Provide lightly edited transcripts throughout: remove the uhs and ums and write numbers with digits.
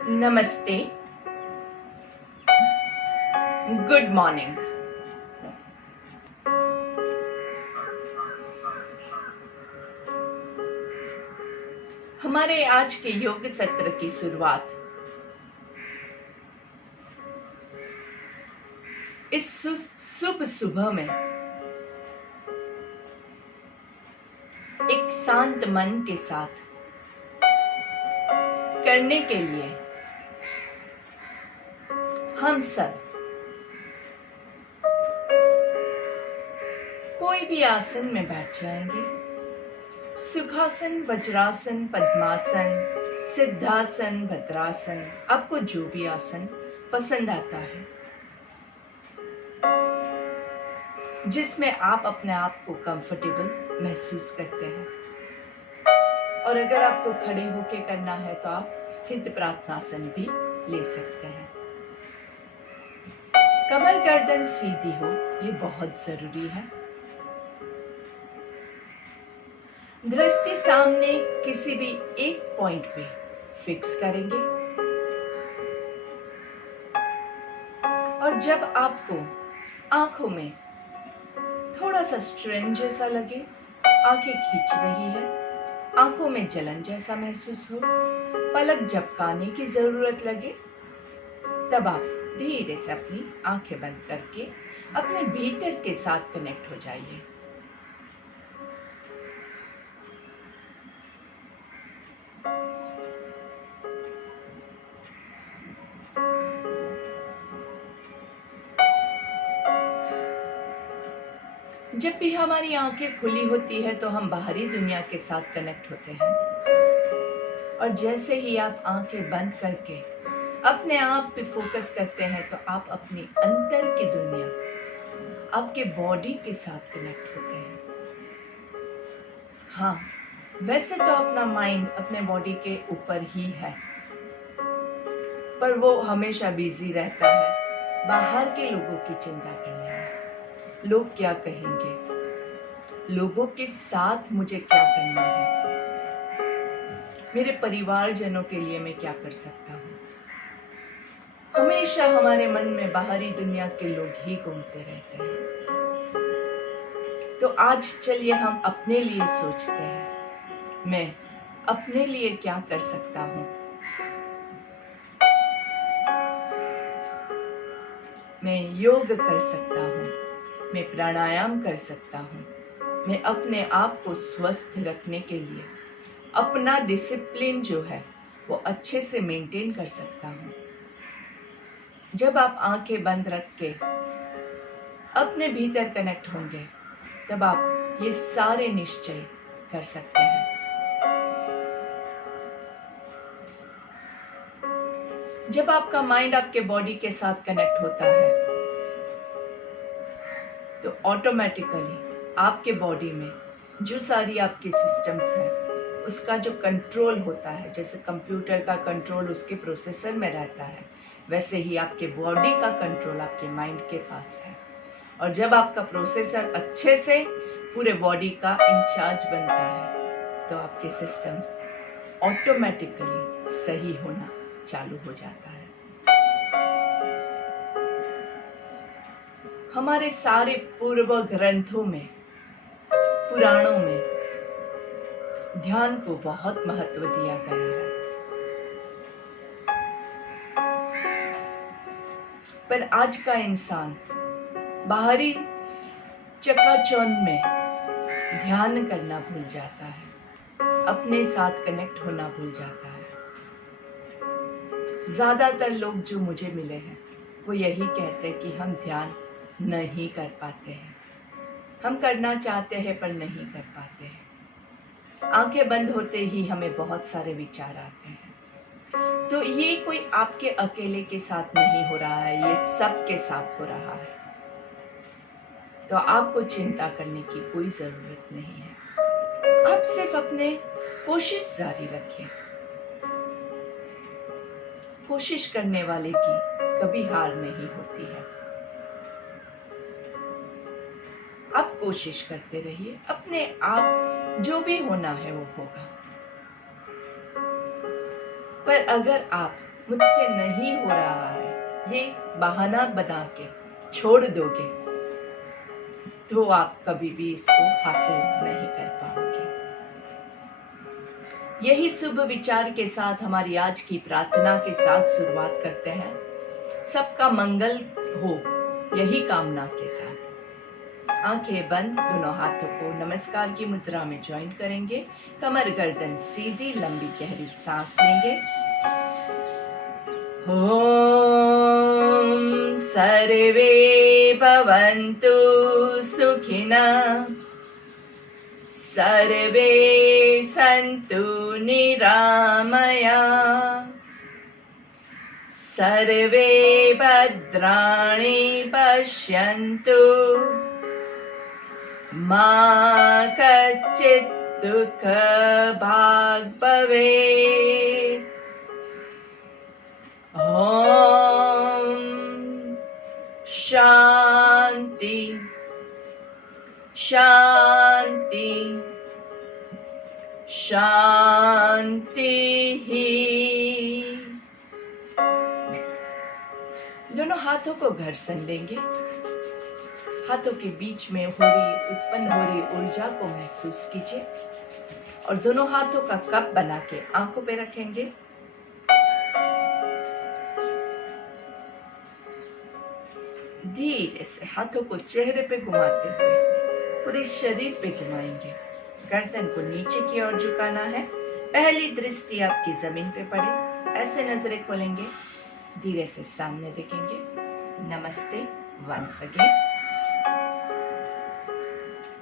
नमस्ते, good morning. हमारे आज के योग सत्र की शुरुआत इस शुभ सुबह में एक शांत मन के साथ करने के लिए हम सब कोई भी आसन में बैठ जाएंगे। सुखासन, वज्रासन, पद्मासन, सिद्धासन, भद्रासन, आपको जो भी आसन पसंद आता है, जिसमें आप अपने आप को कंफर्टेबल महसूस करते हैं। और अगर आपको खड़े होके करना है तो आप स्थित प्रार्थनासन भी ले सकते हैं। कमर गर्दन सीधी हो, ये बहुत जरूरी है। दृष्टि सामने किसी भी एक पॉइंट पे फिक्स करेंगे और जब आपको आंखों में थोड़ा सा स्ट्रेन जैसा लगे, आंखें खींच रही है, आंखों में जलन जैसा महसूस हो, पलक झपकाने की जरूरत लगे, तब आप धीरे से अपनी आंखें बंद करके अपने भीतर के साथ कनेक्ट हो जाइए। जब भी हमारी आंखें खुली होती है तो हम बाहरी दुनिया के साथ कनेक्ट होते हैं, और जैसे ही आप आंखें बंद करके अपने आप पे फोकस करते हैं तो आप अपनी अंदर की दुनिया, आपके बॉडी के साथ कनेक्ट होते हैं। हाँ, वैसे तो अपना माइंड अपने बॉडी के ऊपर ही है, पर वो हमेशा बिजी रहता है बाहर के लोगों की चिंता करने में। लोग क्या कहेंगे, लोगों के साथ मुझे क्या करना है, मेरे परिवारजनों के लिए मैं क्या कर सकता हूँ। हमेशा हमारे मन में बाहरी दुनिया के लोग ही घूमते रहते हैं। तो आज चलिए हम अपने लिए सोचते हैं, मैं अपने लिए क्या कर सकता हूँ। मैं योग कर सकता हूँ, मैं प्राणायाम कर सकता हूँ, मैं अपने आप को स्वस्थ रखने के लिए अपना डिसिप्लिन जो है वो अच्छे से मेंटेन कर सकता हूँ। जब आप आंखें बंद रख के अपने भीतर कनेक्ट होंगे, तब आप ये सारे निश्चय कर सकते हैं। जब आपका माइंड आपके बॉडी के साथ कनेक्ट होता है तो ऑटोमेटिकली आपके बॉडी में जो सारी आपकी सिस्टम्स हैं उसका जो कंट्रोल होता है, जैसे कंप्यूटर का कंट्रोल उसके प्रोसेसर में रहता है, वैसे ही आपके बॉडी का कंट्रोल आपके माइंड के पास है। और जब आपका प्रोसेसर अच्छे से पूरे बॉडी का इंचार्ज बनता है तो आपके सिस्टम्स ऑटोमेटिकली सही होना चालू हो जाता है। हमारे सारे पूर्व ग्रंथों में, पुराणों में ध्यान को बहुत महत्व दिया गया है, पर आज का इंसान बाहरी चकाचौंध में ध्यान करना भूल जाता है, अपने साथ कनेक्ट होना भूल जाता है। ज्यादातर लोग जो मुझे मिले हैं वो यही कहते हैं कि हम ध्यान नहीं कर पाते हैं, हम करना चाहते हैं पर नहीं कर पाते हैं। आंखें बंद होते ही हमें बहुत सारे विचार आते हैं। तो ये कोई आपके अकेले के साथ नहीं हो रहा है, ये सबके साथ हो रहा है। तो आपको चिंता करने की कोई जरूरत नहीं है। आप सिर्फ अपने कोशिश जारी रखें। कोशिश करने वाले की कभी हार नहीं होती है। आप कोशिश करते रहिए, अपने आप जो भी होना है वो होगा। पर अगर आप मुझसे नहीं हो रहा है, ये बहाना बना के छोड़ दोगे तो आप कभी भी इसको हासिल नहीं कर पाओगे। यही शुभ विचार के साथ हमारी आज की प्रार्थना के साथ शुरुआत करते हैं। सबका मंगल हो, यही कामना के साथ आंखें बंद, दोनों हाथों को नमस्कार की मुद्रा में ज्वाइन करेंगे। कमर गर्दन सीधी, लंबी गहरी सांस लेंगे। ओम सर्वे भवन्तु सुखिनः, सर्वे सन्तु निरामयाः, सर्वे भद्राणि पश्यन्तु, मा कश्चित् दुःखभाग् भवेत्। ओम शांति शांति शांति ही। दोनों हाथों को घर्षण देंगे। हाथों के बीच में उत्पन्न हो रही ऊर्जा को महसूस कीजिए और दोनों हाथों का कप बना के आंखों पे रखेंगे। धीरे से हाथों को चेहरे पे घुमाते हुए पूरे शरीर पे घुमाएंगे। गर्दन को नीचे की ओर झुकाना है। पहली दृष्टि आपकी जमीन पे पड़े, ऐसे नजरें खोलेंगे, धीरे से सामने देखेंगे। नमस्ते वंस अगेन।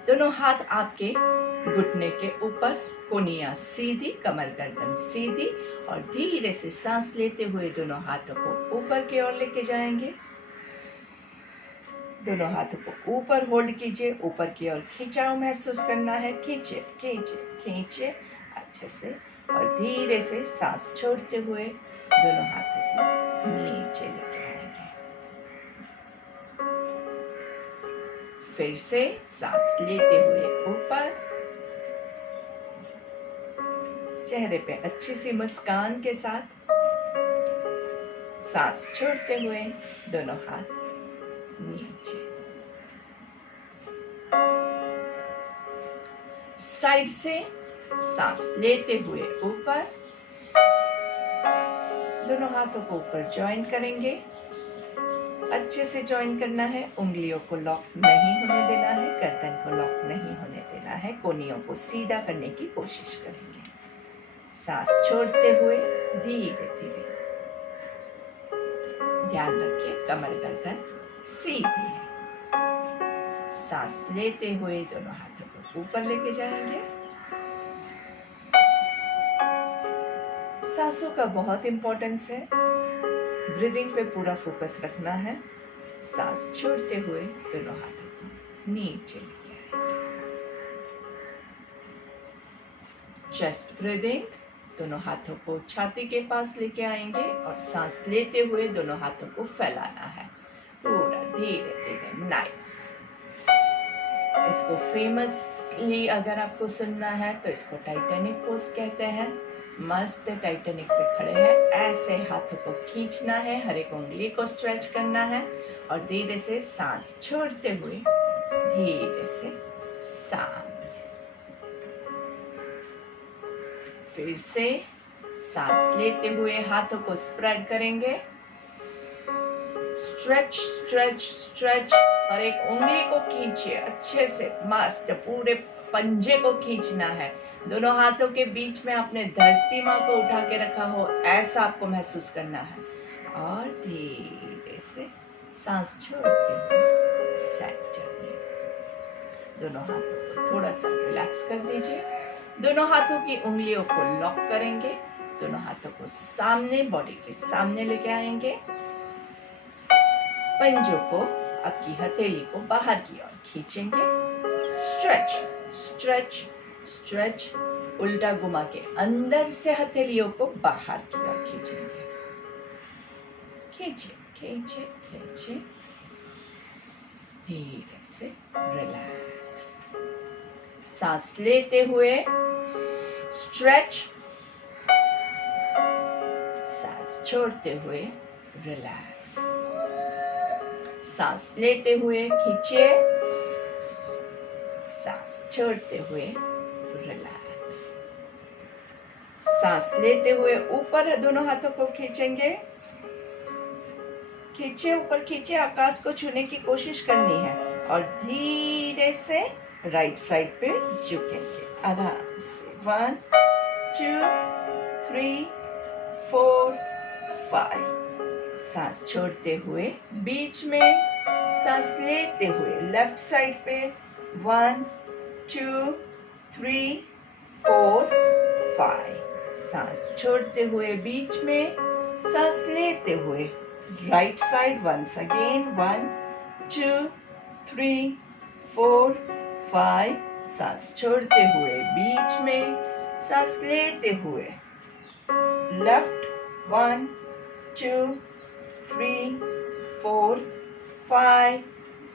दोनों हाथ आपके घुटने के ऊपर, कोनियां सीधी, कमर गर्दन सीधी और धीरे से सांस लेते हुए दोनों हाथों को ऊपर की ओर लेके जाएंगे। दोनों हाथों को ऊपर होल्ड कीजिए, ऊपर की ओर खिंचाव महसूस करना है। खींचे खींचे खींचे अच्छे से और धीरे से सांस छोड़ते हुए दोनों हाथों को नीचे लेके आएंगे। फिर से सांस लेते हुए ऊपर, चेहरे पे अच्छी सी मुस्कान के साथ सांस छोड़ते हुए दोनों हाथ नीचे। साइड से सांस लेते हुए ऊपर, दोनों हाथों को ऊपर ज्वाइन करेंगे। अच्छे से ज्वाइन करना है। उंगलियों को लॉक नहीं होने देना है, गर्दन को लॉक नहीं होने देना है। कोनियों को सीधा करने की कोशिश करेंगे। सांस छोड़ते हुए धीरे धीरे, ध्यान रखिए कमर गर्दन सीधी है। सांस लेते हुए दोनों हाथों को ऊपर लेके जाएंगे। सांसों का बहुत इंपॉर्टेंस है। ब्रीदिंग पे पूरा फोकस रखना है। सांस छोड़ते हुए दोनों हाथों को नीचे लेके आएंगे। चेस्ट ब्रीदिंग, दोनों हाथों को छाती के पास लेके आएंगे और सांस लेते हुए दोनों हाथों को फैलाना है पूरा धीरे धीरे। नाइस। इसको फेमसली अगर आपको सुनना है तो इसको टाइटैनिक पोज कहते हैं। मस्त टाइटैनिक पे खड़े हैं, ऐसे हाथों को खींचना है, हर एक उंगली को स्ट्रेच करना है और धीरे से सांस छोड़ते हुए धीरे से सामने। फिर से सांस लेते हुए हाथों को स्प्रेड करेंगे। स्ट्रेच स्ट्रेच स्ट्रेच और एक उंगली को खींचिए अच्छे से। मस्त पूरे पंजे को खींचना है। दोनों हाथों के बीच में आपने धरती माँ को उठा के रखा हो, ऐसा आपको महसूस करना है और धीरे से सांस छोड़ते हुए सेंटर में। दोनों हाथों को थोड़ा सा रिलैक्स कर दीजिए। दोनों हाथों की उंगलियों को लॉक करेंगे। दोनों हाथों को सामने, बॉडी के सामने लेके आएंगे। पंजों को, आपकी हथेली को बाहर की ओर खींचेंगे। स्ट्रेच स्ट्रेच स्ट्रेच, उल्टा घुमा के अंदर से हथेलियों को बाहर की ओर खींचेंगे। खींचे खींचे खींचे, धीरे से रिलैक्स। सांस लेते हुए स्ट्रेच, सांस छोड़ते हुए रिलैक्स। सांस लेते हुए खींचिए, सांस छोड़ते हुए रिलैक्स। सांस लेते हुए ऊपर दोनों हाथों को खींचेंगे, खींचे ऊपर खींचे, आकाश को छूने की कोशिश करनी है और धीरे से राइट साइड पे झुकेंगे आराम से। 1 2 3 4 5। सांस छोड़ते हुए बीच में, सांस लेते हुए लेफ्ट साइड पे 1 2 3 4 5। सांस छोड़ते हुए बीच में, सांस लेते हुए राइट साइड वंस अगेन 1 2 3 4 5। सांस छोड़ते हुए बीच में, सांस लेते हुए लेफ्ट 1 2 3 4 5।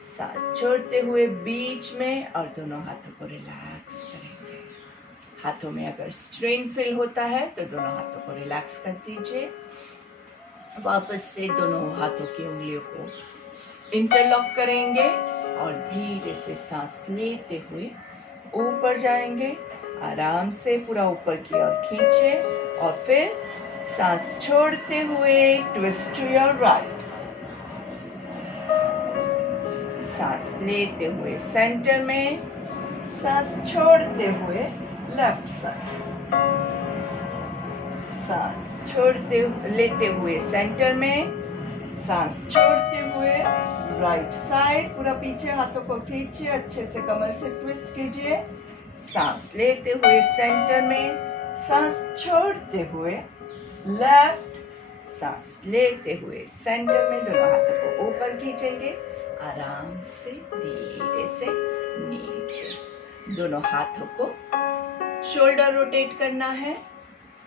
सांस छोड़ते हुए बीच में और दोनों हाथों को रिलैक्स करेंगे। हाथों में अगर स्ट्रेन फील होता है तो दोनों हाथों को रिलैक्स कर दीजिए। वापस से दोनों हाथों की उंगलियों को इंटरलॉक करेंगे और धीरे से सांस लेते हुए ऊपर जाएंगे। आराम से पूरा ऊपर की ओर खींचे और फिर सांस छोड़ते हुए ट्विस्ट टू योर राइट। सांस लेते हुए सेंटर में, सांस छोड़ते हुए लेफ्ट साइड। सांस छोड़ते लेते हुए सेंटर में, सांस छोड़ते हुए राइट साइड। पूरा पीछे हाथों को खींचिए, अच्छे से कमर से ट्विस्ट कीजिए। सांस लेते हुए सेंटर में, सांस छोड़ते हुए लेफ्ट। सांस लेते हुए सेंटर में, दोनों हाथों को ऊपर खींचेंगे। आराम से धीरे से नीचे। दोनों हाथों को शोल्डर रोटेट करना है,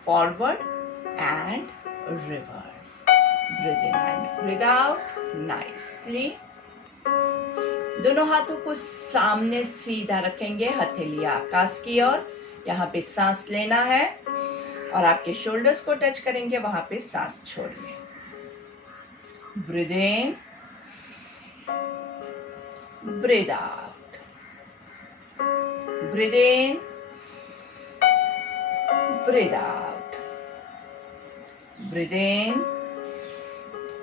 forward and reverse. Breathe in and breathe out nicely. दोनों हाथों को सामने सीधा रखेंगे, हथेली आकाश की ओर। यहाँ पे सांस लेना है और आपके शोल्डर्स को टच करेंगे, वहां पे सांस छोड़िए। ब्रीथ इन, ब्रीथ आउट, ब्रीथ इन, ब्रीथ आउट, ब्रीथ इन,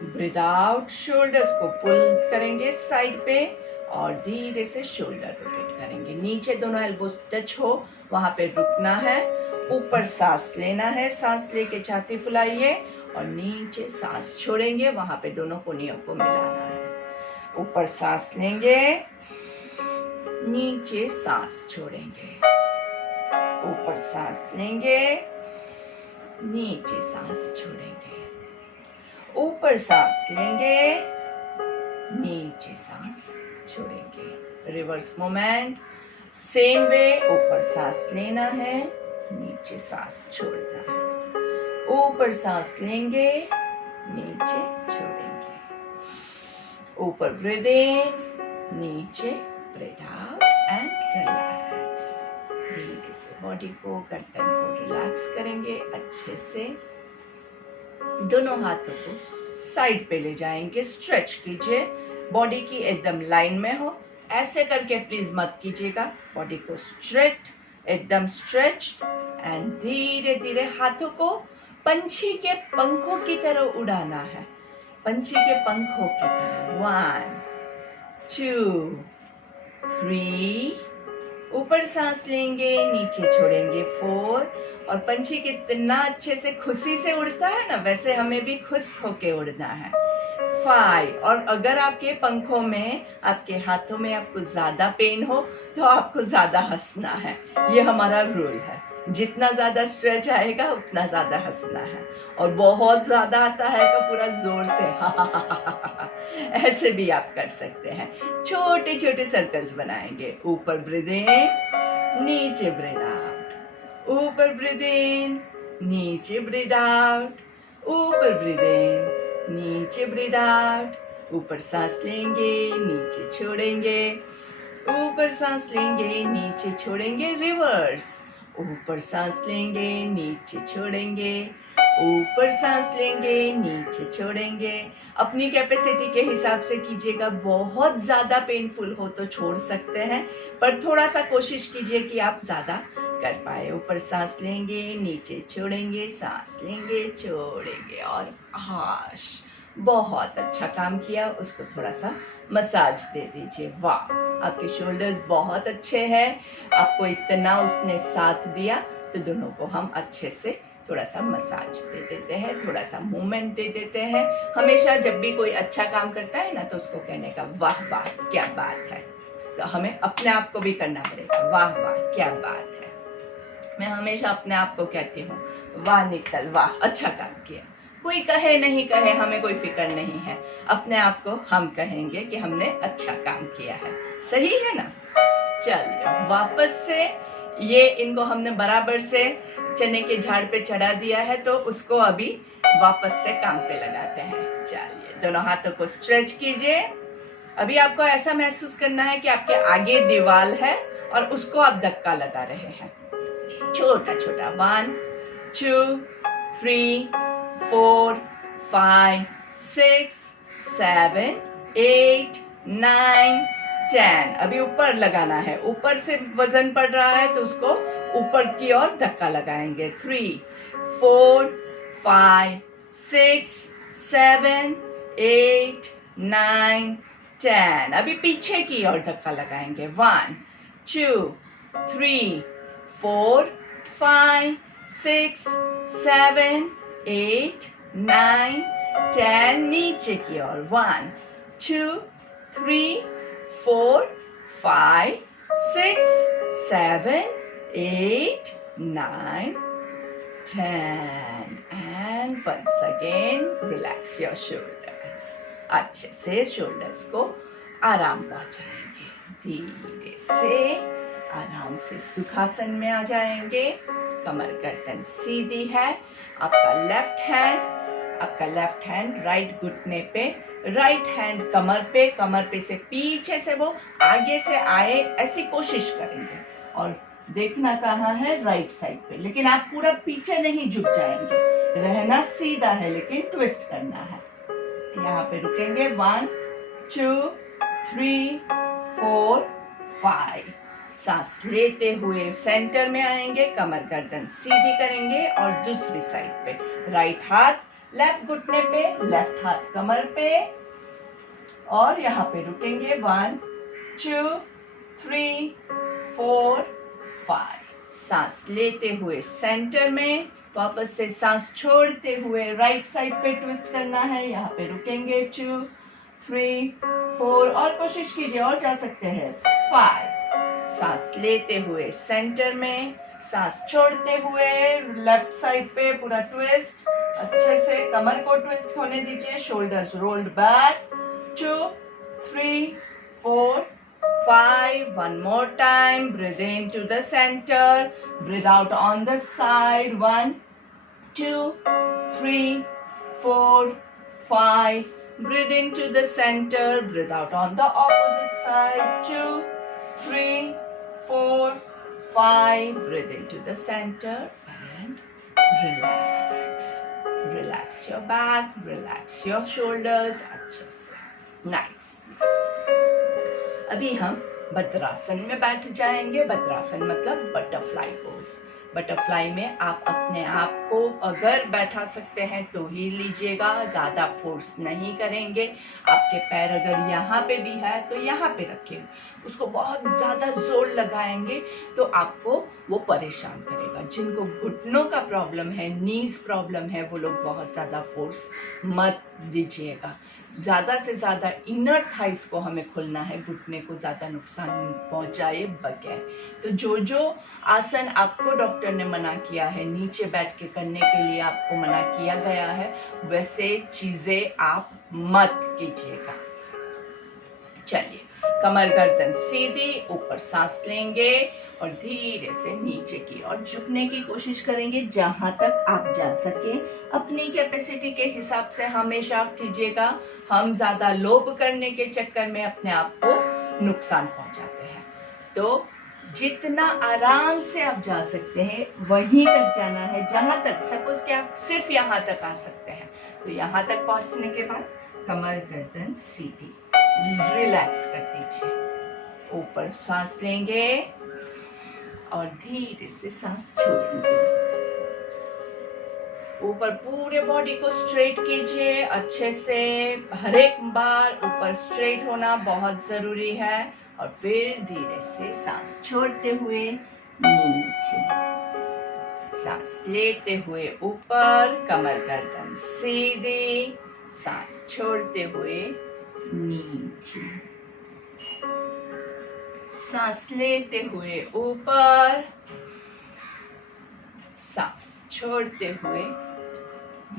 ब्रीथ आउट। शोल्डर्स को पुल करेंगे साइड पे और धीरे से शोल्डर रोटेट करेंगे। नीचे दोनों एल्बोस टच हो, वहां पे रुकना है। ऊपर सांस लेना है, सांस लेके छाती फुलाइए और नीचे सांस छोड़ेंगे, वहां पे दोनों कोनियों को मिलाना है। ऊपर सांस लेंगे, नीचे सांस छोड़ेंगे। ऊपर सांस लेंगे, नीचे सांस छोड़ेंगे। ऊपर सांस लेंगे, नीचे सांस छोड़ेंगे। Reverse moment same way. ऊपर सांस लेना है, नीचे सांस छोड़ना है। ऊपर सांस लेंगे, नीचे छोड़ेंगे। ऊपर ब्रीथ इन, नीचे ब्रीथ आउट एंड रिलैक्स। धीरे से बॉडी को, गर्दन को रिलैक्स करेंगे अच्छे से। दोनों हाथों को साइड पे ले जाएंगे, स्ट्रेच कीजिए। बॉडी की एकदम लाइन में हो, ऐसे करके प्लीज मत कीजिएगा। बॉडी को स्ट्रेट, एकदम स्ट्रेच्ड एंड धीरे धीरे हाथों को पंछी के पंखों की तरह उड़ाना है। पंछी के पंखों की तरह। 1 2 3। ऊपर सांस लेंगे, नीचे छोड़ेंगे 4। और पंछी कितना अच्छे से खुशी से उड़ता है ना, वैसे हमें भी खुश होके उड़ना है। 5। और अगर आपके पंखों में, आपके हाथों में आपको ज्यादा पेन हो तो आपको ज्यादा हंसना है। ये हमारा रूल है। जितना ज्यादा स्ट्रेच आएगा उतना ज्यादा हंसना है। और बहुत ज्यादा आता है तो पूरा जोर से ऐसे भी आप कर सकते हैं। छोटे छोटे सर्कल्स बनाएंगे। ऊपर ब्रीथ इन, नीचे ब्रीथ आउट। ऊपर ब्रीथ इन, नीचे ब्रीथ आउट। ऊपर ब्रीथ इन, नीचे ब्रीथ आउट। ऊपर सांस लेंगे, नीचे छोड़ेंगे। ऊपर सांस लेंगे, नीचे छोड़ेंगे। रिवर्स। ऊपर सांस लेंगे, नीचे छोड़ेंगे। ऊपर सांस लेंगे, नीचे छोड़ेंगे। अपनी कैपेसिटी के हिसाब से कीजिएगा। बहुत ज़्यादा पेनफुल हो तो छोड़ सकते हैं, पर थोड़ा सा कोशिश कीजिए कि आप ज़्यादा कर पाए। ऊपर सांस लेंगे, नीचे छोड़ेंगे, सांस लेंगे, छोड़ेंगे। और हाश, बहुत अच्छा काम किया। उसको थोड़ा सा मसाज दे दीजिए। वाह, आपके शोल्डर्स बहुत अच्छे हैं। आपको इतना उसने साथ दिया, तो दोनों को हम अच्छे से थोड़ा सा मसाज दे देते हैं, थोड़ा सा मूवमेंट दे देते हैं। हमेशा जब भी कोई अच्छा काम करता है ना, तो उसको कहने का वाह वाह क्या बात है। तो हमें अपने आप को भी करना पड़ेगा, वाह वाह क्या बात है। मैं हमेशा अपने आप को कहती हूँ, वाह निकल, वाह अच्छा काम किया। कोई कहे नहीं कहे, हमें कोई फिक्र नहीं है। अपने आप को हम कहेंगे कि हमने अच्छा काम किया है। सही है ना? चलिए, वापस से ये इनको हमने बराबर से चने के झाड़ पे चढ़ा दिया है, तो उसको अभी वापस से काम पे लगाते हैं। चलिए, दोनों हाथों को स्ट्रेच कीजिए। अभी आपको ऐसा महसूस करना है कि आपके आगे दीवार है और उसको आप धक्का लगा रहे हैं। छोटा छोटा, 1 2 3 4 5 6 7 8 9 10। अभी ऊपर लगाना है, ऊपर से वजन पड़ रहा है तो उसको ऊपर की ओर धक्का लगाएंगे। 3 4 5 6 7 8 9 10। अभी पीछे की ओर धक्का लगाएंगे। 1 2 3 4 5 6 7 8 9 10। नीचे की ओर 1 2 3 4 5 6 7 8 9 10। And once again relax your shoulders. अच्छे से शोल्डर्स को आराम पहुंचाएंगे। धीरे से आराम से सुखासन में आ जाएंगे। कमर गर्दन सीधी है। आपका लेफ्ट हैंड राइट घुटने पे, राइट हैंड कमर पे से पीछे से वो आगे से आए, ऐसी कोशिश करेंगे। और देखना कहाँ है, राइट साइड पे। लेकिन आप पूरा पीछे नहीं झुक जाएंगे, रहना सीधा है, लेकिन ट्विस्ट करना है। यहाँ पे रुकेंगे। 1 2 3 4 5। सांस लेते हुए सेंटर में आएंगे, कमर गर्दन सीधी करेंगे और दूसरी साइड पे राइट हाथ लेफ्ट घुटने पे, लेफ्ट हाथ कमर पे, और यहाँ पे रुकेंगे। 1 2 3 4 5। सांस लेते हुए सेंटर में, वापस से सांस छोड़ते हुए राइट साइड पे ट्विस्ट करना है। यहाँ पे रुकेंगे। 2 3 4 और कोशिश कीजिए, और जा सकते हैं। 5। सांस लेते हुए सेंटर में, सांस छोड़ते हुए लेफ्ट साइड पे पूरा ट्विस्ट। अच्छे से कमर को ट्विस्ट होने दीजिए। Shoulders rolled back. 2 3 4 5। One more time. Breathe into the center. Breathe out on the side. 1 2 3 4 5. Breathe into the center. Breathe out on the opposite side. 2 3 4 5. Breathe into the center and relax. Relax your back. Relax your shoulders. अच्छे से. Nice. अभी हम भद्रासन में बैठ जाएंगे। भद्रासन मतलब butterfly pose. Butterfly में आप अपने आप को अगर बैठा सकते हैं तो ही लीजिएगा, ज़्यादा फोर्स नहीं करेंगे। आपके पैर अगर यहाँ पे भी है तो यहाँ पे रखिए। उसको बहुत ज़्यादा जोर लगाएंगे तो आपको वो परेशान करेगा। जिनको घुटनों का प्रॉब्लम है, नीज प्रॉब्लम है, वो लोग बहुत ज़्यादा फोर्स मत दीजिएगा। ज़्यादा से ज़्यादा इनर थाइस को हमें खोलना है, घुटने को ज़्यादा नुकसान पहुंचाए बगैर। तो जो जो आसन आपको डॉक्टर ने मना किया है, नीचे बैठ के करने के लिए आपको मना किया गया है, वैसे चीज़ें आप मत कीजिएगा। चलिए, कमर गर्दन सीधी, ऊपर सांस लेंगे और धीरे से नीचे की ओर झुकने की कोशिश करेंगे जहां तक आप जा सके। अपनी कैपेसिटी के हिसाब से हमेशा कीजिएगा। हम ज्यादा लोभ करने के चक्कर में अपने आप को नुकसान पहुंचाते हैं। तो जितना आराम से आप जा सकते हैं वहीं तक जाना है, जहां तक सपोज कि आप सिर्फ यहाँ तक आ सकते हैं, तो यहाँ तक पहुंचने के बाद कमर गर्दन सीधी, रिलैक्स कर दीजिए। ऊपर सांस लेंगे और धीरे से सांस छोड़ेंगे। ऊपर पूरे बॉडी को स्ट्रेट कीजिए अच्छे से। हर एक बार ऊपर स्ट्रेट होना बहुत जरूरी है। और फिर धीरे से सांस छोड़ते हुए नीचे, सांस लेते हुए ऊपर, कमर गर्दन सीधी, सांस छोड़ते हुए नीचे, सांस लेते हुए ऊपर, सांस छोड़ते हुए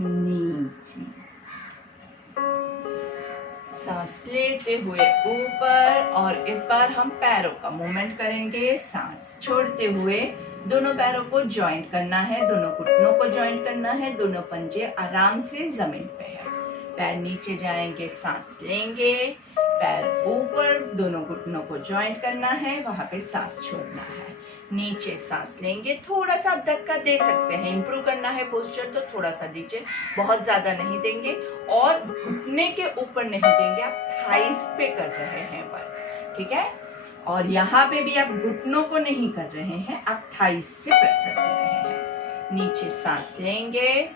नीचे, सांस लेते हुए ऊपर। और इस बार हम पैरों का मूवमेंट करेंगे। सांस छोड़ते हुए दोनों पैरों को जॉइंट करना है, दोनों घुटनों को जॉइंट करना है, दोनों पंजे आराम से जमीन पे है। पैर नीचे जाएंगे, सांस लेंगे, पैर ऊपर, दोनों घुटनों को जॉइंट करना है, वहां पे सांस छोड़ना है। नीचे सांस लेंगे, थोड़ा सा आप धक्का दे सकते हैं, इंप्रूव करना है पोस्चर तो थोड़ा सा दीजिए, बहुत ज्यादा नहीं देंगे। और घुटने के ऊपर नहीं देंगे, आप थाइस पे कर रहे हैं वर्क, ठीक है। और यहाँ पे भी आप घुटनों को नहीं कर रहे हैं, आप थाइस से प्रेशर दे रहे हैं। नीचे सांस लेंगे,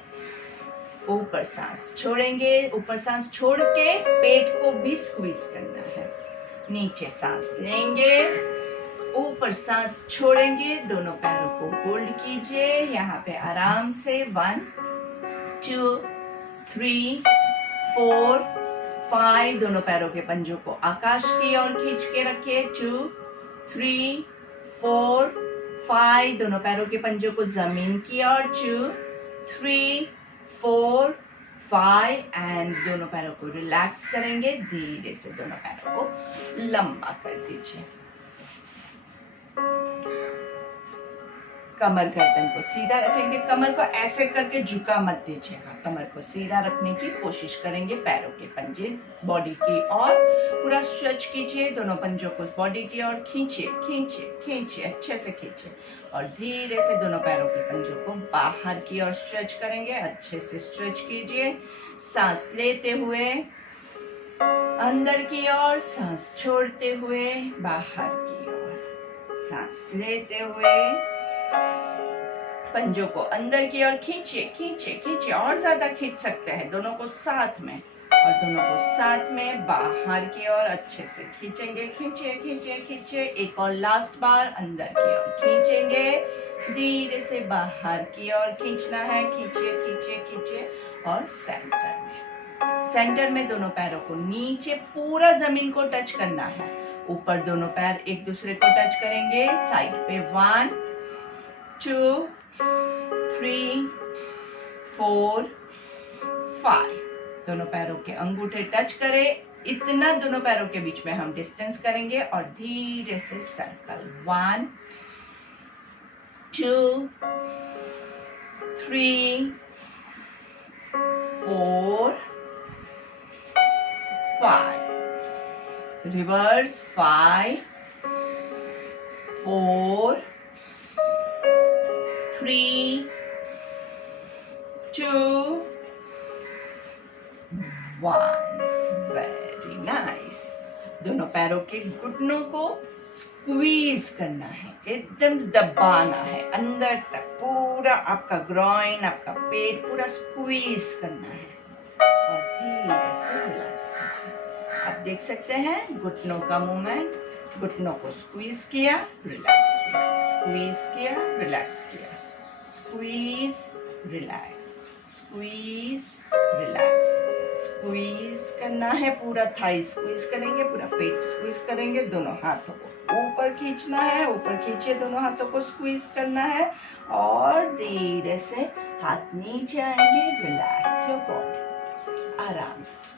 ऊपर सांस छोड़ेंगे, ऊपर सांस छोड़ के पेट को भी स्क्वीज करना है। नीचे सांस लेंगे, ऊपर सांस छोड़ेंगे, दोनों पैरों को होल्ड कीजिए यहाँ पे आराम से। 1 2 3 4 5, दोनों पैरों के पंजों को आकाश की ओर खींच के रखिए। 2 3 4 5, दोनों पैरों के पंजों को जमीन की ओर। 2 3 4 5 एंड दोनों पैरों को रिलैक्स करेंगे। धीरे से दोनों पैरों को लंबा कर दीजिए। कमर गर्दन को सीधा रखेंगे, कमर को ऐसे करके झुका मत दीजिएगा, कमर को सीधा रखने की कोशिश करेंगे। पैरों के पंजे बॉडी की ओर पूरा स्ट्रेच कीजिए, दोनों पंजों को बॉडी की ओर खींचिए खींचिए खींचिए, अच्छे से खींचिए। और धीरे से दोनों पैरों के पंजों को बाहर की ओर स्ट्रेच करेंगे, अच्छे से स्ट्रेच कीजिए। सांस लेते हुए अंदर की ओर, सांस छोड़ते हुए बाहर की ओर। सांस लेते हुए पंजों को अंदर की ओर खींचिए खींचिए खींचिए, और ज्यादा खींच सकते हैं, दोनों को साथ में। और दोनों को साथ में बाहर की ओर अच्छे से खींचेंगे, खींचिए खींचिए खींचिए। एक और लास्ट बार अंदर की ओर खींचेंगे, धीरे से बाहर की ओर खींचना है, खींचिए खींचिए खींचिए। और सेंटर में दोनों पैरों को नीचे पूरा जमीन को टच करना है, ऊपर दोनों पैर एक दूसरे को टच करेंगे। साइड पे 1 2 3 4 5, दोनों पैरों के अंगूठे टच करें, इतना दोनों पैरों के बीच में हम डिस्टेंस करेंगे। और धीरे से सर्कल 1 2 3 4 5, रिवर्स 5 4 3 2 1। Very nice. दोनों पैरों के घुटनों को स्क्वीज करना है, एकदम दबाना है अंदर तक, पूरा आपका ग्रॉइन, आपका पेट पूरा स्क्वीज करना है। और धीरे से रिलैक्स कीजिए। आप देख सकते हैं घुटनों का मूवमेंट, घुटनों को स्क्वीज किया, रिलैक्स किया, स्क्वीज किया, रिलैक्स किया, squeeze relax, squeeze relax. Squeeze करना है, पूरा थाई स्क्वीज करेंगे, पूरा पेट स्क्वीज करेंगे, दोनों हाथों को ऊपर खींचना है, ऊपर खींचे, दोनों हाथों को स्क्वीज करना है। और धीरे से हाथ नीचे आएंगे, रिलैक्स योर बॉडी, आराम से।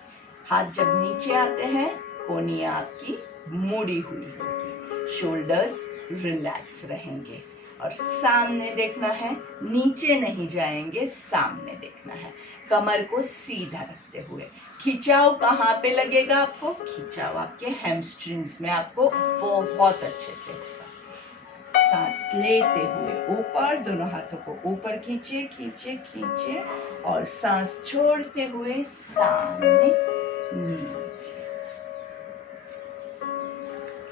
हाथ जब नीचे आते हैं, कोहनियां आपकी मुड़ी हुई होगी, शोल्डर्स रिलैक्स रहेंगे। और सामने देखना है, नीचे नहीं जाएंगे, सामने देखना है, कमर को सीधा रखते हुए। खिंचाव कहाँ पे लगेगा आपको? खिंचाव आपके हैमस्ट्रिंग्स में आपको बहुत अच्छे से होगा। सांस लेते हुए ऊपर, दोनों हाथों को ऊपर खींचे खींचे खींचे और सांस छोड़ते हुए सामने नीचे।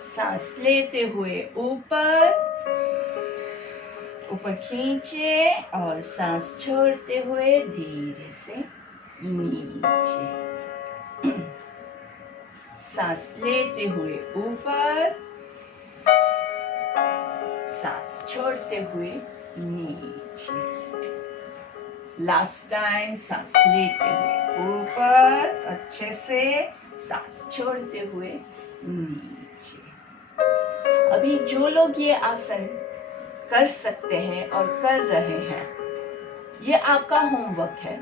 सांस लेते हुए ऊपर ऊपर खींचे और सांस छोड़ते हुए धीरे से नीचे। सांस लेते हुए ऊपर, सांस छोड़ते हुए नीचे। लास्ट टाइम, सांस लेते हुए ऊपर अच्छे से, सांस छोड़ते हुए नीचे। अभी जो लोग ये आसन कर सकते हैं और कर रहे हैं, ये आपका होमवर्क है।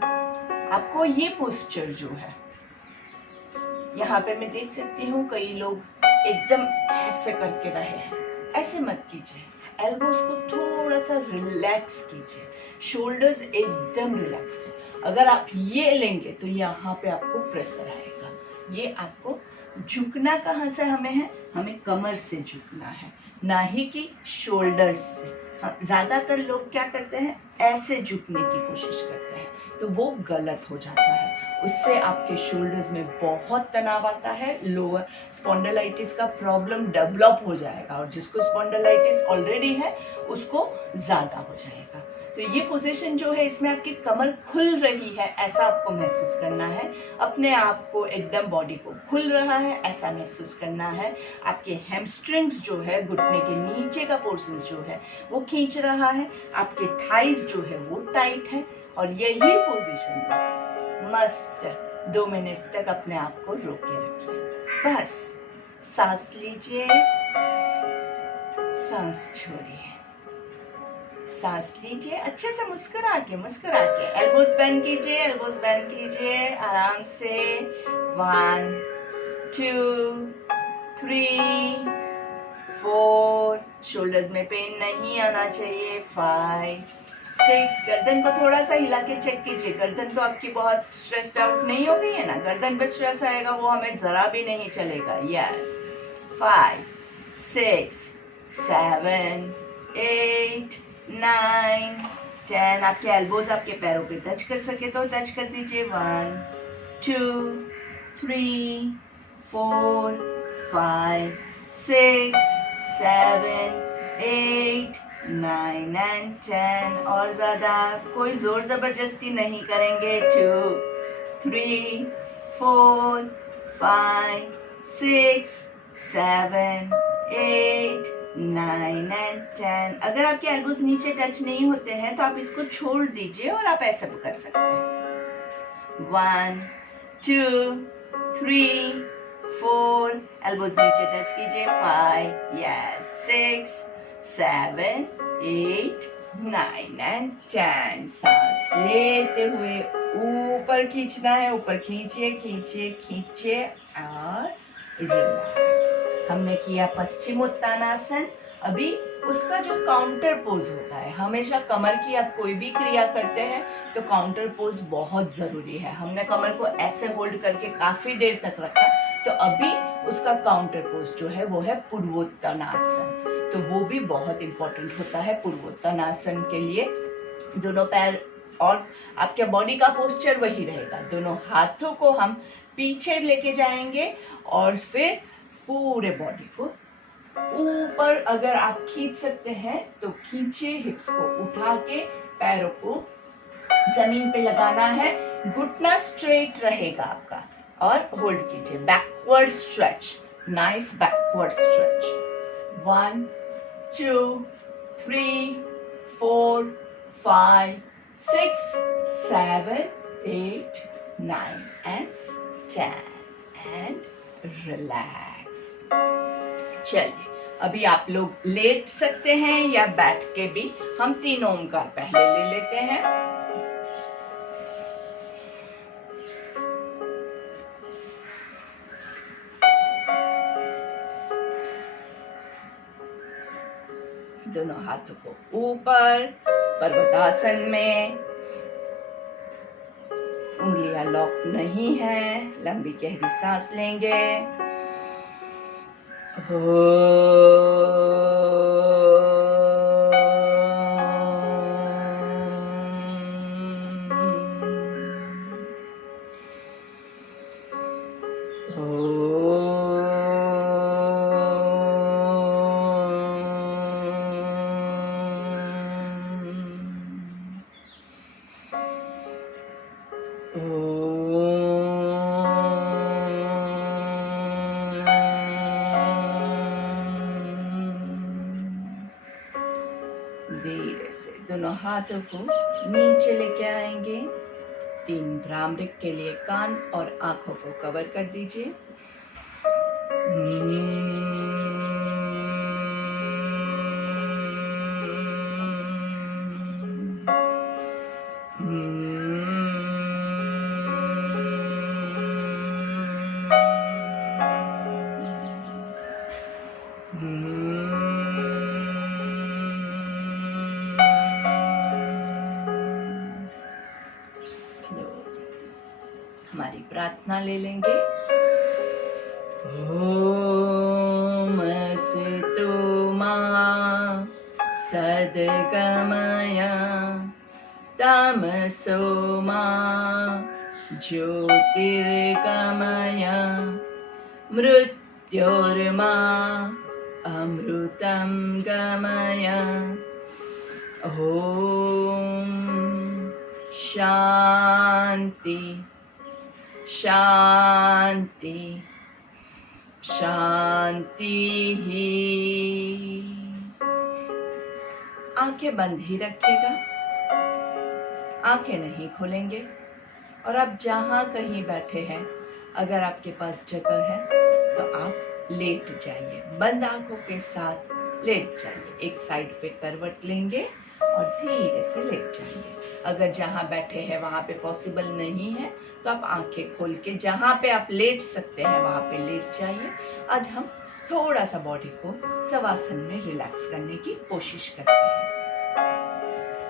आपको ये पोस्चर जो है, यहाँ पे मैं देख सकती हूँ कई लोग एकदम ऐसे करके रहे हैं, ऐसे मत कीजिए। एल्बोज को थोड़ा सा रिलैक्स कीजिए, शोल्डर्स एकदम रिलैक्स है। अगर आप ये लेंगे तो यहाँ पे आपको प्रेशर आएगा। ये आपको झुकना कहाँ से हमें है, हमें कमर से झुकना है, ना ही कि शोल्डर्स से। ज्यादातर लोग क्या करते हैं, ऐसे झुकने की कोशिश करते हैं, तो वो गलत हो जाता है। उससे आपके शोल्डर्स में बहुत तनाव आता है, लोअर स्पॉन्डिलाइटिस का प्रॉब्लम डेवलप हो जाएगा, और जिसको स्पॉन्डिलाइटिस ऑलरेडी है उसको ज्यादा हो जाएगा। तो ये पोजीशन जो है, इसमें आपकी कमर खुल रही है ऐसा आपको महसूस करना है। अपने आप को एकदम, बॉडी को खुल रहा है ऐसा महसूस करना है। आपके हैमस्ट्रिंग्स जो है, घुटने के नीचे का पोर्शन जो है वो खींच रहा है, आपके थाइज जो है वो टाइट है। और यही पोजीशन में मस्त 2 मिनट तक अपने आप को रोके रखिए। बस सांस लीजिए, सांस छोड़िए, सांस लीजिए, अच्छे से मुस्कुरा के एल्बोज बेंड कीजिए, एल्बोज बेंड कीजिए आराम से। 1 2 3 4, शोल्डर्स में पेन नहीं आना चाहिए। 5 6, गर्दन को थोड़ा सा हिला के चेक कीजिए। गर्दन तो आपकी बहुत स्ट्रेस्ड आउट नहीं हो गई है ना, गर्दन पे स्ट्रेस आएगा वो हमें जरा भी नहीं चलेगा। यस। 5 6 7 8 9 10, आपके एल्बोज आपके पैरों पे टच कर सके तो टच कर दीजिए। 1 2 3 4 5 6 7 8 9 and 10, और ज्यादा कोई जोर जबरदस्ती नहीं करेंगे। 2 3 4 5 6 7 8 9 and 10। अगर आपके एल्बोज नीचे टच नहीं होते हैं तो आप इसको छोड़ दीजिए और आप ऐसा भी कर सकते हैं। 1 2 3 4, एल्बोज नीचे टच कीजिए। 5 यस 6 7 8 9 and 10। सांस लेते हुए ऊपर खींचना है, ऊपर खींचिए खींचिए खींचिए और रिलैक्स। हमने किया पश्चिमोत्तानासन। अभी उसका जो काउंटर पोज होता है, हमेशा कमर की आप कोई भी क्रिया करते हैं तो काउंटर पोज बहुत जरूरी है। हमने कमर को ऐसे होल्ड करके काफी देर तक रखा, तो अभी उसका काउंटर पोज जो है वो है पूर्वोत्तानासन। तो वो भी बहुत इंपॉर्टेंट होता है पूर्वोत्तानासन के लिए। दोनों पैर और आपके बॉडी का पोस्चर वही रहेगा। दोनों हाथों को हम पीछे लेके जाएंगे और फिर पूरे बॉडी को ऊपर, अगर आप खींच सकते हैं तो खींचे, हिप्स को उठा के पैरों को जमीन पे लगाना है। घुटना स्ट्रेट रहेगा आपका और होल्ड कीजिए। Backward stretch, nice backward stretch. 1 2 3 4 5 6 7 8 9 and 10 and relax। चलिए, अभी आप लोग लेट सकते हैं या बैठ के भी। हम 3 ओमकार पहले ले लेते हैं। दोनों हाथों को ऊपर पर्वतासन में, उंगलियां लॉक नहीं है। लंबी गहरी सांस लेंगे। हो धीरे से दोनों हाथों को नीचे लेके आएंगे। 3 भ्रामरिक के लिए कान और आंखों को कवर कर दीजिए। हमारी प्रार्थना ले लेंगे। ओम असतो मा सद्गमय तमसो मा ज्योतिर्गमय मृत्योर्मा अमृतं गमय। ओम शांति शांति शांति ही। आंखें बंद ही रखिएगा, आंखें नहीं खोलेंगे। और आप जहां कहीं बैठे हैं, अगर आपके पास जगह है तो आप लेट जाइए, बंद आंखों के साथ लेट जाइए। एक साइड पे करवट लेंगे और धीरे से लेट जाइए। अगर जहां बैठे हैं वहां पे पॉसिबल नहीं है तो आप आंखें खोल के जहां पे आप लेट सकते हैं वहां पे लेट जाइए। आज हम थोड़ा सा बॉडी को शवासन में रिलैक्स करने की कोशिश करते हैं।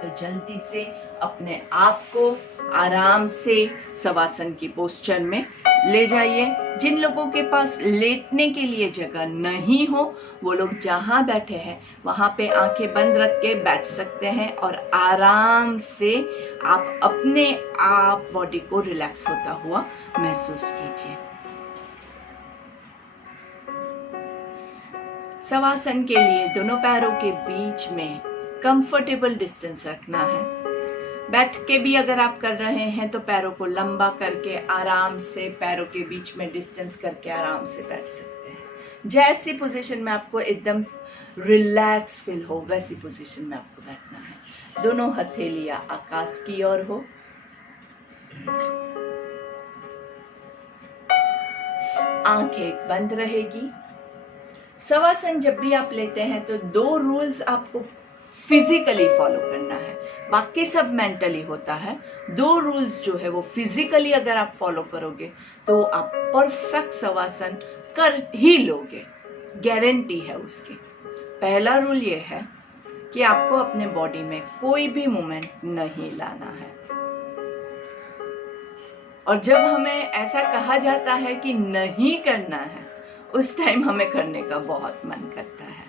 तो जल्दी से अपने आप को आराम से शवासन की पोस्चर में ले जाइए। जिन लोगों के पास लेटने के लिए जगह नहीं हो वो लोग जहां बैठे हैं वहां पे आंखें बंद रख के बैठ सकते हैं और आराम से आप अपने आप बॉडी को रिलैक्स होता हुआ महसूस कीजिए। शवासन के लिए दोनों पैरों के बीच में कंफर्टेबल डिस्टेंस रखना है। बैठ के भी अगर आप कर रहे हैं तो पैरों को लंबा करके आराम से पैरों के बीच में डिस्टेंस करके आराम से बैठ सकते हैं। जैसी पोजीशन में आपको एकदम रिलैक्स फील हो वैसी पोजीशन में आपको बैठना है। दोनों हथेलियां आकाश की ओर हो। आंखें बंद रहेगी। शवासन जब भी आप लेते हैं तो 2 रूल्स आपको फिजिकली फॉलो करना है, बाकी सब मेंटली होता है। 2 रूल्स जो है वो फिजिकली अगर आप फॉलो करोगे तो आप परफेक्ट शवासन कर ही लोगे, गारंटी है उसकी। पहला रूल ये है कि आपको अपने बॉडी में कोई भी मूवमेंट नहीं लाना है। और जब हमें ऐसा कहा जाता है कि नहीं करना है उस टाइम हमें करने का बहुत मन करता है।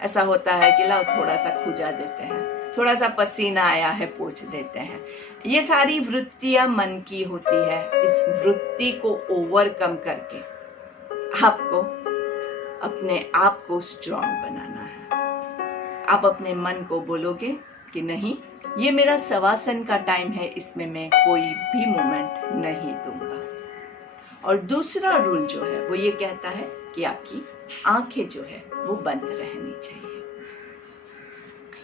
ऐसा होता है कि लाओ थोड़ा सा खुजा देते हैं, थोड़ा सा पसीना आया है पोंछ देते हैं। ये सारी वृत्तियां मन की होती है। इस वृत्ति को ओवरकम करके आपको अपने आप को स्ट्रांग बनाना है। आप अपने मन को बोलोगे कि नहीं, ये मेरा शवासन का टाइम है, इसमें मैं कोई भी मूवमेंट नहीं दूंगा। और दूसरा रूल जो है वो ये कहता है कि आपकी आंखें जो है वो बंद रहनी चाहिए।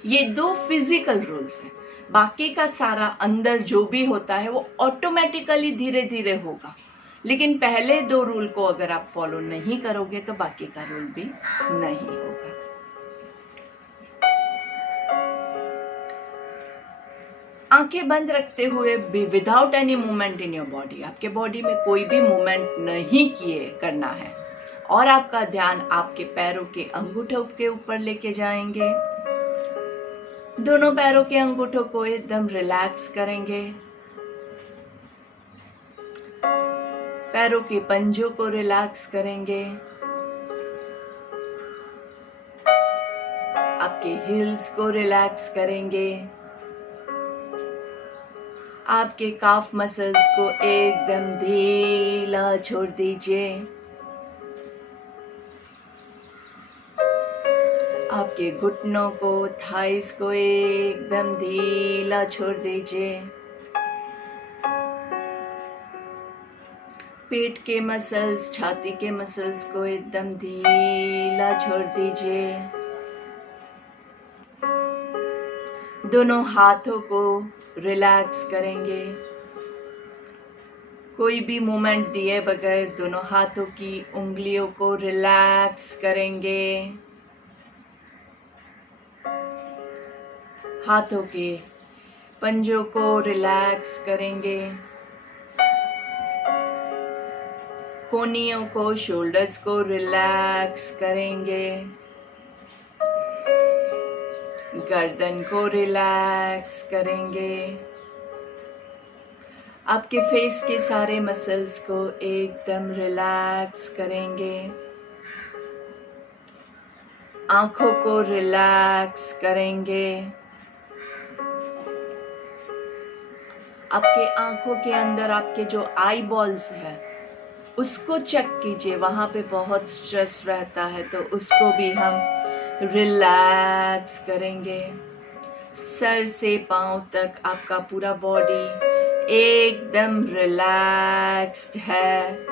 ये 2 फिजिकल रूल्स हैं। बाकी का सारा अंदर जो भी होता है वो ऑटोमेटिकली धीरे धीरे होगा। लेकिन पहले 2 रूल को अगर आप फॉलो नहीं करोगे तो बाकी का रूल भी नहीं होगा। आंखें बंद रखते हुए भी without any movement in your body, आपके बॉडी में कोई भी मूवमेंट नहीं किए करना है। और आपका ध्यान आपके पैरों के अंगूठों के ऊपर लेके जाएंगे। दोनों पैरों के अंगूठों को एकदम रिलैक्स करेंगे। पैरों के पंजों को रिलैक्स करेंगे। आपके हील्स को रिलैक्स करेंगे। आपके काफ मसल्स को एकदम ढीला छोड़ दीजिए। आपके घुटनों को, थाइस को एकदम ढीला छोड़ दीजिए। पेट के मसल्स, छाती के मसल्स को एकदम ढीला छोड़ दीजिए। दोनों हाथों को रिलैक्स करेंगे, कोई भी मूवमेंट दिए बगैर दोनों हाथों की उंगलियों को रिलैक्स करेंगे। हाथों के पंजों को रिलैक्स करेंगे, कोहनियों को, शोल्डर्स को रिलैक्स करेंगे, गर्दन को रिलैक्स करेंगे। आपके फेस के सारे मसल्स को एकदम रिलैक्स करेंगे, आंखों को रिलैक्स करेंगे। आपके आंखों के अंदर आपके जो आई बॉल्स है उसको चेक कीजिए, वहां पे बहुत स्ट्रेस रहता है तो उसको भी हम रिलैक्स करेंगे। सर से पांव तक आपका पूरा बॉडी एकदम रिलैक्स्ड है।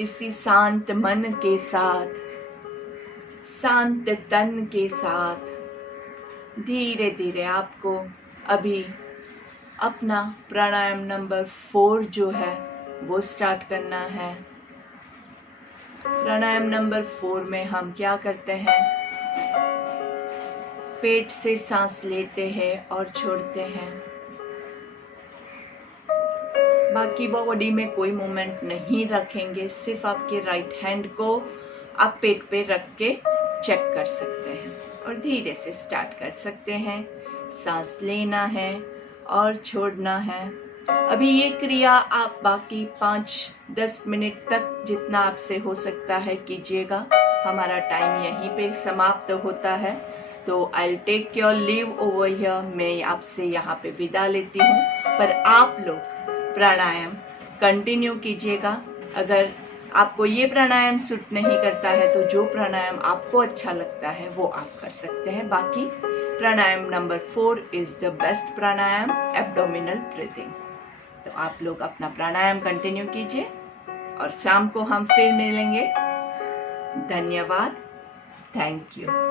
इसी शांत मन के साथ, शांत तन के साथ धीरे धीरे आपको अभी अपना प्राणायाम नंबर 4 जो है वो स्टार्ट करना है। प्राणायाम नंबर 4 में हम क्या करते हैं, पेट से सांस लेते हैं और छोड़ते हैं। बाकी बॉडी में कोई मूवमेंट नहीं रखेंगे, सिर्फ आपके राइट हैंड को आप पेट पे रख के चेक कर सकते हैं और धीरे से स्टार्ट कर सकते हैं। सांस लेना है और छोड़ना है। अभी ये क्रिया आप बाकी 5-10 मिनट तक जितना आपसे हो सकता है कीजिएगा। हमारा टाइम यहीं पे समाप्त होता है, तो I will take your leave over here. मैं आपसे यहाँ पे विदा लेती हूँ, पर आप लोग प्राणायाम कंटिन्यू कीजिएगा। अगर आपको ये प्राणायाम सूट नहीं करता है तो जो प्राणायाम आपको अच्छा लगता है वो आप कर सकते हैं। बाकी pranayama number 4 is the best pranayama, abdominal breathing. तो आप लोग अपना प्राणायाम कंटिन्यू कीजिए और शाम को हम फिर मिलेंगे। धन्यवाद, थैंक यू।